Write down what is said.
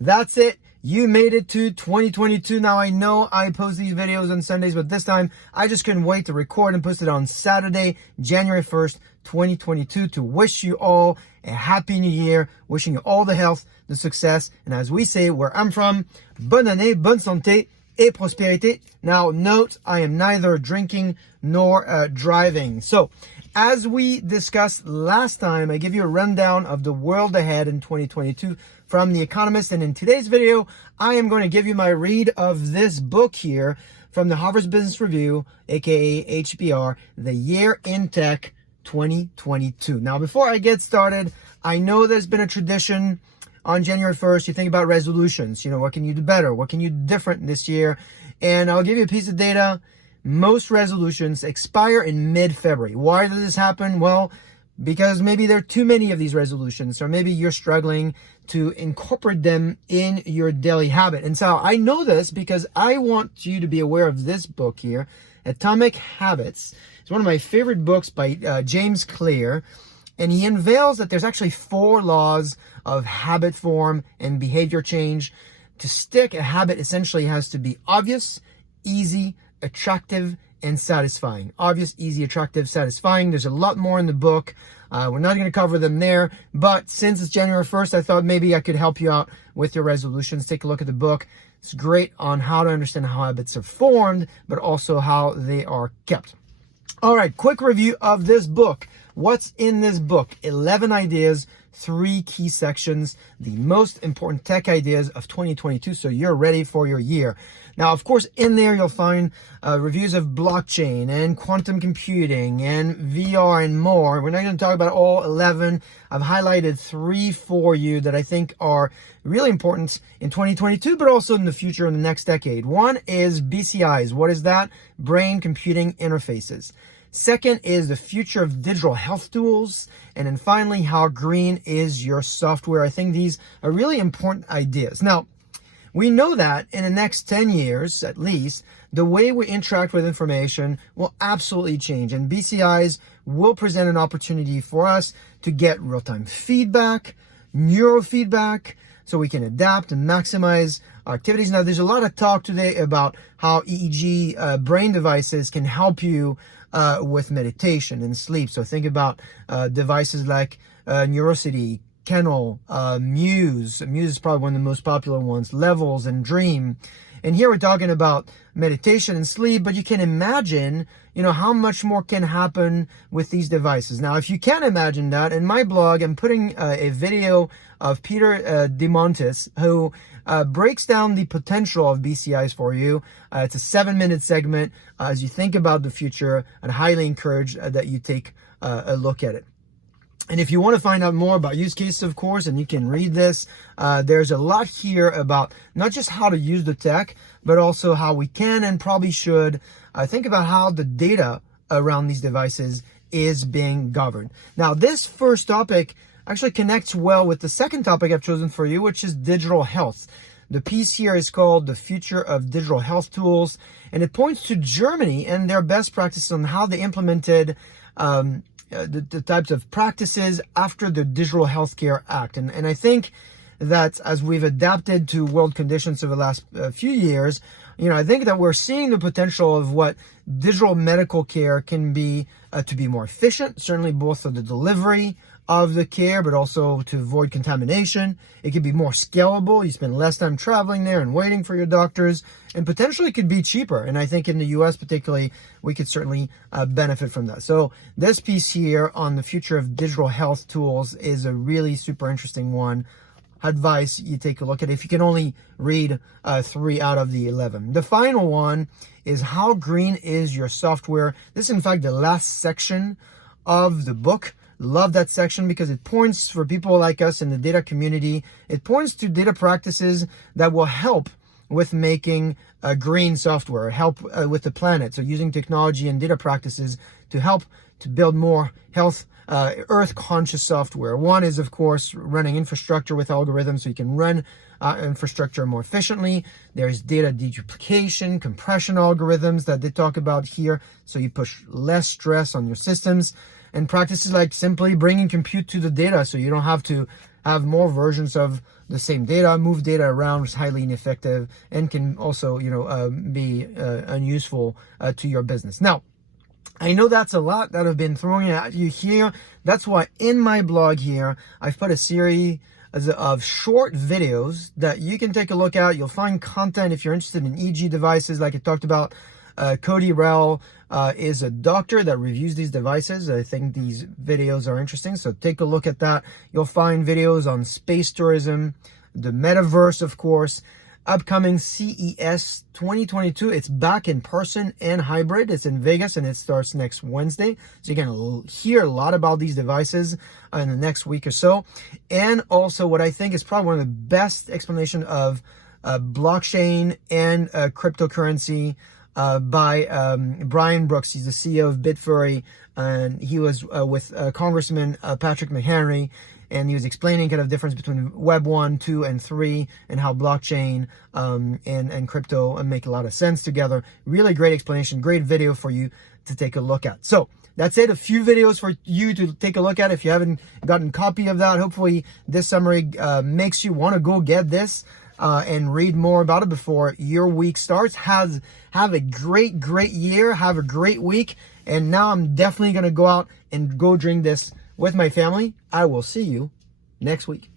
That's it. You made it to 2022. Now, I know I post these videos on Sundays, but this time I just couldn't wait to record and post it on Saturday, January 1st, 2022, to wish you all a happy new year, wishing you all the health, the success, and as we say where I'm from, bonne année, bonne santé, et prospérité. Now, note, I am neither drinking nor driving. So, as we discussed last time, I give you a rundown of the world ahead in 2022 from The Economist. And in today's video, I am going to give you my read of this book here from the Harvard Business Review, aka HBR, The Year in Tech 2022. Now, before I get started, I know there's been a tradition on January 1st, you think about resolutions. You know, what can you do better? What can you do different this year? And I'll give you a piece of data. Most resolutions expire in mid-February. Why does this happen? Well, because maybe there are too many of these resolutions, or maybe you're struggling to incorporate them in your daily habit. And so I know this because I want you to be aware of this book here, Atomic Habits. It's one of my favorite books by James Clear. And he unveils that there's actually 4 laws of habit form and behavior change. To stick, a habit essentially has to be obvious, easy, attractive, and satisfying. Obvious, easy, attractive, satisfying. There's a lot more in the book. We're not going to cover them there, but since it's January 1st, I thought maybe I could help you out with your resolutions. Take a look at the book. It's great on how to understand how habits are formed, but also how they are kept. All right, quick review of this book. What's in this book? 11 ideas, 3 key sections, the most important tech ideas of 2022, so you're ready for your year. Now, of course, in there you'll find reviews of blockchain and quantum computing and VR and more. We're not going to talk about all 11. I've highlighted 3 for you that I think are really important in 2022, but also in the future, in the next decade. One is BCIs. What is that? Brain computing interfaces. Second is the future of digital health tools. And then finally, how green is your software. I think these are really important ideas. Now, we know that in the next 10 years, at least, the way we interact with information will absolutely change. And BCIs will present an opportunity for us to get real-time feedback, neurofeedback, so we can adapt and maximize our activities. Now, there's a lot of talk today about how EEG brain devices can help you with meditation and sleep. So think about devices like Neurosity, Kennel, Muse. Muse is probably one of the most popular ones, Levels and Dream. And here we're talking about meditation and sleep, but you can imagine, you know, how much more can happen with these devices. Now, if you can't imagine that, in my blog, I'm putting a video of Peter DeMontis, who breaks down the potential of BCIs for you. It's a 7-minute segment. As you think about the future, I'd highly encourage that you take a look at it. And if you want to find out more about use cases, of course, and you can read this, there's a lot here about not just how to use the tech, but also how we can and probably should think about how the data around these devices is being governed. Now, this first topic actually connects well with the second topic I've chosen for you, which is digital health. The piece here is called The Future of Digital Health Tools, and it points to Germany and their best practices on how they implemented the types of practices after the Digital Healthcare Act. And I think that as we've adapted to world conditions over the last few years, you know, I think that we're seeing the potential of what digital medical care can be to be more efficient, certainly both for the delivery of the care, but also to avoid contamination. It could be more scalable. You spend less time traveling there and waiting for your doctors, and potentially it could be cheaper. And I think in the US particularly, we could certainly benefit from that. So this piece here on the future of digital health tools is a really super interesting one. Advice you take a look at it if you can only read 3 out of the 11. The final one is how green is your software. This is in fact the last section of the book. Love that section because it points, for people like us in the data community, it points to data practices that will help with making green software, help with the planet. So using technology and data practices to help to build more health, earth-conscious software. One is, of course, running infrastructure with algorithms so you can run infrastructure more efficiently. There's data deduplication, compression algorithms that they talk about here, so you push less stress on your systems. And practices like simply bringing compute to the data so you don't have to have more versions of the same data, move data around, which is highly ineffective and can also, be unuseful to your business. Now, I know that's a lot that I've been throwing at you here. That's why in my blog here, I've put a series of short videos that you can take a look at. You'll find content if you're interested in EEG devices, like I talked about. Cody Rell is a doctor that reviews these devices. I think these videos are interesting, so take a look at that. You'll find videos on space tourism, the Metaverse, of course, upcoming CES 2022. It's back in person and hybrid. It's in Vegas and it starts next Wednesday. So you're going to hear a lot about these devices in the next week or so. And also what I think is probably one of the best explanation of blockchain and cryptocurrency by Brian Brooks. He's the CEO of Bitfury, and he was with Congressman Patrick McHenry, and he was explaining kind of difference between Web 1, 2, and 3, and how blockchain and crypto make a lot of sense together. Really great explanation, great video for you to take a look at. So that's it, a few videos for you to take a look at. If you haven't gotten a copy of that, hopefully this summary makes you want to go get this and read more about it before your week starts. Have a great year. Have a great week. And now I'm definitely going to go out and go drink this with my family. I will see you next week.